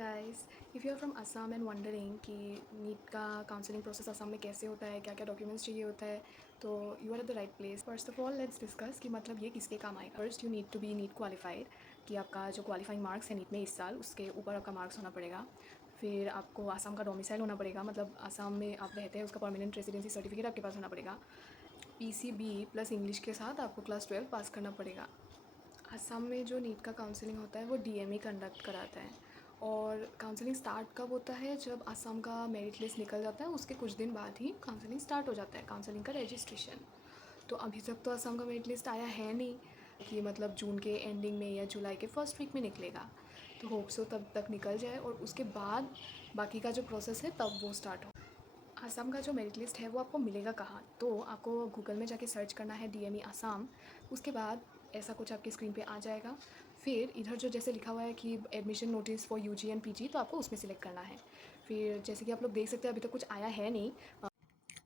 Guys, if you are from Assam and wondering कि NEET का counselling process Assam में कैसे होता है, क्या क्या डॉक्यूमेंट्स चाहिए होता है, तो you are at the right place. First of all let's discuss कि मतलब ये किसके काम आएगा। First you need to be NEET qualified, कि आपका जो क्वालिफाइंग मार्क्स है नीट में इस साल, उसके ऊपर आपका मार्क्स होना पड़ेगा। फिर आपको आसाम का डोमिसाइल होना पड़ेगा, मतलब आसाम में आप रहते हैं उसका परमानेंट रेसिडेंसी सर्टिफिकेट आपके पास होना पड़ेगा। PCB प्लस इंग्लिश के साथ आपको क्लास 12 पास करना पड़ेगा। असम में जो नीट का काउंसलिंग होता है वो DME कंडक्ट कराता है। और काउंसलिंग स्टार्ट कब होता है? जब असम का मेरिट लिस्ट निकल जाता है उसके कुछ दिन बाद ही काउंसलिंग स्टार्ट हो जाता है, काउंसलिंग का रजिस्ट्रेशन। तो अभी तक तो असम का मेरिट लिस्ट आया है नहीं, कि मतलब जून के एंडिंग में या जुलाई के फर्स्ट वीक में निकलेगा। तो होप सो तब तक निकल जाए और उसके बाद बाकी का जो प्रोसेस है तब वो स्टार्ट हो। असम का जो मेरिट लिस्ट है वो आपको मिलेगा कहाँ? तो आपको गूगल में जाके सर्च करना है DME असम। उसके बाद ऐसा कुछ आपकी स्क्रीन पे आ जाएगा। फिर इधर जो जैसे लिखा हुआ है कि admission notice for UG and PG, तो आपको उसमें सिलेक्ट करना है। फिर जैसे कि आप लोग देख सकते हैं अभी तक कुछ आया है नहीं।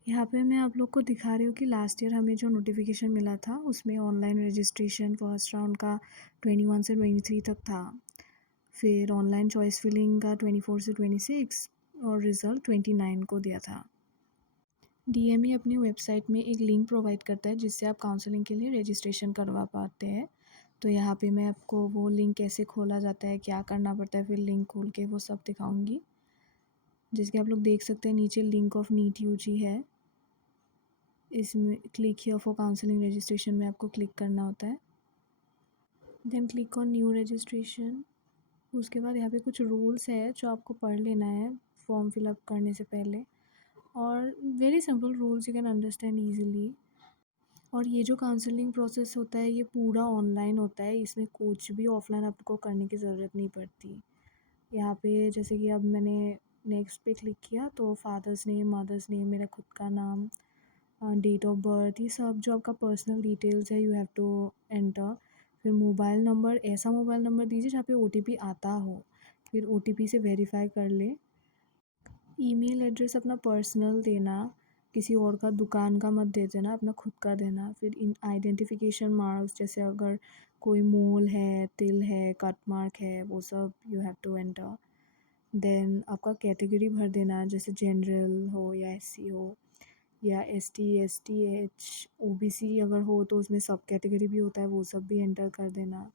यहाँ पे मैं आप लोग को दिखा रही हूँ कि लास्ट ईयर हमें जो नोटिफिकेशन मिला था उसमें ऑनलाइन रजिस्ट्रेशन फर्स्ट राउंड का 21 से 23 तक था। फिर ऑनलाइन चॉइस फिलिंग का 24 से 26 और रिज़ल्ट 29 को दिया था। DME अपनी वेबसाइट में एक लिंक प्रोवाइड करता है जिससे आप काउंसलिंग के लिए रजिस्ट्रेशन करवा पाते हैं। तो यहाँ पे मैं आपको वो लिंक कैसे खोला जाता है, क्या करना पड़ता है, फिर लिंक खोल के वो सब दिखाऊंगी। जिसके आप लोग देख सकते हैं नीचे लिंक ऑफ नीट UG है। इसमें click here for counselling registration में आपको क्लिक करना होता है। Then click on new registration. उसके बाद यहाँ पे कुछ रूल्स है जो आपको पढ़ लेना है फॉर्म फिलअप करने से पहले, और very simple rules, you can understand easily. और ये जो काउंसलिंग प्रोसेस होता है ये पूरा ऑनलाइन होता है, इसमें कुछ भी ऑफलाइन आपको करने की ज़रूरत नहीं पड़ती। यहाँ पे जैसे कि अब मैंने नेक्स्ट पे क्लिक किया तो फादर्स नेम, मदर्स नेम, मेरा खुद का नाम, डेट ऑफ बर्थ, ये सब जो आपका पर्सनल डिटेल्स है यू हैव टू एंटर। फिर मोबाइल नंबर, ऐसा मोबाइल नंबर दीजिए जहाँ पे OTP आता हो, फिर OTP से वेरीफाई कर ले। ईमेल एड्रेस अपना पर्सनल देना, किसी और का दुकान का मत दे देना, अपना खुद का देना। फिर इन आइडेंटिफिकेशन मार्क्स, जैसे अगर कोई मोल है, तिल है, कट मार्क है, वो सब you have to enter. Then आपका कैटेगरी भर देना, जैसे जनरल हो या SC हो या ST STH OBC अगर हो तो उसमें सब कैटेगरी भी होता है, वो सब भी एंटर कर देना।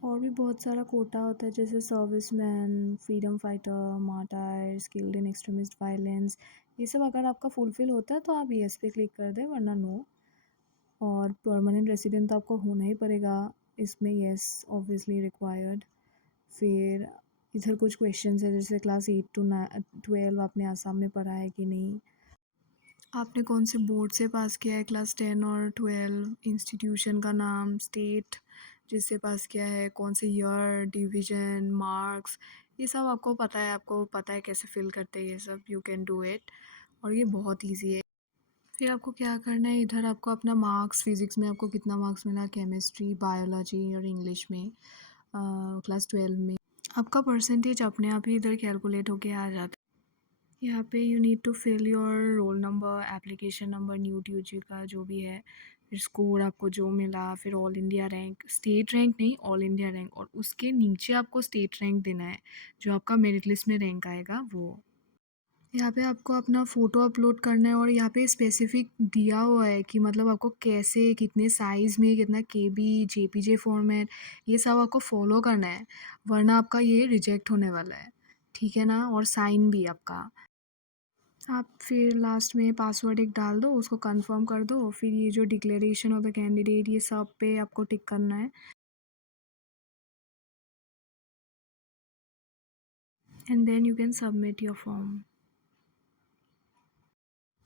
और भी बहुत सारा कोटा होता है जैसे serviceman, freedom fighter, martyr, skilled in extremist violence, ये सब अगर आपका फुलफिल होता है तो आप येस पे क्लिक कर दें, वरना नो। और परमानेंट रेसिडेंट तो आपको होना ही पड़ेगा इसमें, येस ऑब्वियसली रिक्वायर्ड। फिर इधर कुछ क्वेश्चंस है जैसे क्लास 8 to 12 आपने आसाम में पढ़ा है कि नहीं, आपने कौन से बोर्ड से पास किया है क्लास 10 और 12, इंस्टीट्यूशन का नाम, स्टेट जिससे पास किया है, कौन से ईयर, डिवीज़न, मार्क्स, ये सब आपको पता है कैसे फिल करते हैं ये सब, यू कैन डू इट। और ये बहुत इजी है। फिर आपको क्या करना है, इधर आपको अपना मार्क्स, फिज़िक्स में आपको कितना मार्क्स मिला, केमिस्ट्री, बायोलॉजी और इंग्लिश में क्लास 12 में, आपका परसेंटेज अपने आप ही इधर कैलकुलेट होके आ जाता है। यहाँ पे you need to fill your roll number, application number, new TUG का जो भी है, फिर स्कोर आपको जो मिला, फिर all India rank, state rank नहीं ऑल इंडिया रैंक, और उसके नीचे आपको स्टेट रैंक देना है, जो आपका मेरिट लिस्ट में रैंक आएगा वो। यहाँ पे आपको अपना फ़ोटो अपलोड करना है, और यहाँ पे स्पेसिफिक दिया हुआ है कि मतलब आपको कैसे, कितने साइज़ में, कितना KB, JPG फॉर्मेट, ये सब आपको फॉलो करना है, वरना आपका ये रिजेक्ट होने वाला है, ठीक है ना। और साइन भी आपका। आप फिर लास्ट में पासवर्ड एक डाल दो, उसको कंफर्म कर दो। फिर ये जो डिक्लेरेशन ऑफ द कैंडिडेट, ये सब पे आपको टिक करना है, and then you can submit your form.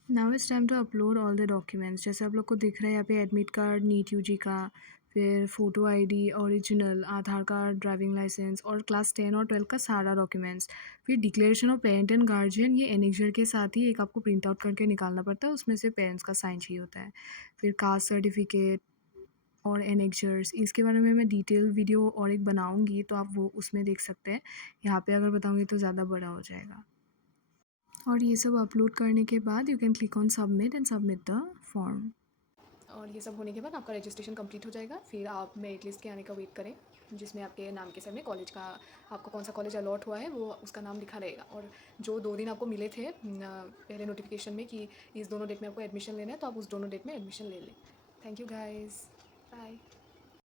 Now it's time to upload all the documents. जैसे आप लोग को दिख रहा है यहाँ पे एडमिट कार्ड नीट UG का, फिर फ़ोटो ID ओरिजिनल, आधार कार्ड, ड्राइविंग लाइसेंस और क्लास 10 और 12 का सारा डॉक्यूमेंट्स। फिर declaration of parent and guardian, ये एनेक्जर के साथ ही एक आपको प्रिंट आउट करके निकालना पड़ता है, उसमें से पेरेंट्स का साइन चाहिए होता है। फिर कास्ट सर्टिफिकेट और एनेक्जर्स, इसके बारे में मैं डिटेल वीडियो और एक बनाऊंगी, तो आप वो उसमें देख सकते हैं। यहाँ पे अगर बताऊंगी तो ज़्यादा बड़ा हो जाएगा। और ये सब अपलोड करने के बाद you can click on submit and submit the form. और ये सब होने के बाद आपका रजिस्ट्रेशन कंप्लीट हो जाएगा। फिर आप मेरिट लिस्ट के आने का वेट करें। जिसमें आपके नाम के सामने कॉलेज का, आपको कौन सा कॉलेज अलॉट हुआ है वो उसका नाम लिखा रहेगा। और जो 2 दिन आपको मिले थे पहले नोटिफिकेशन में कि इस दोनों डेट में आपको एडमिशन लेना है, तो आप उस दोनों डेट में एडमिशन ले लें। Thank you guys, bye.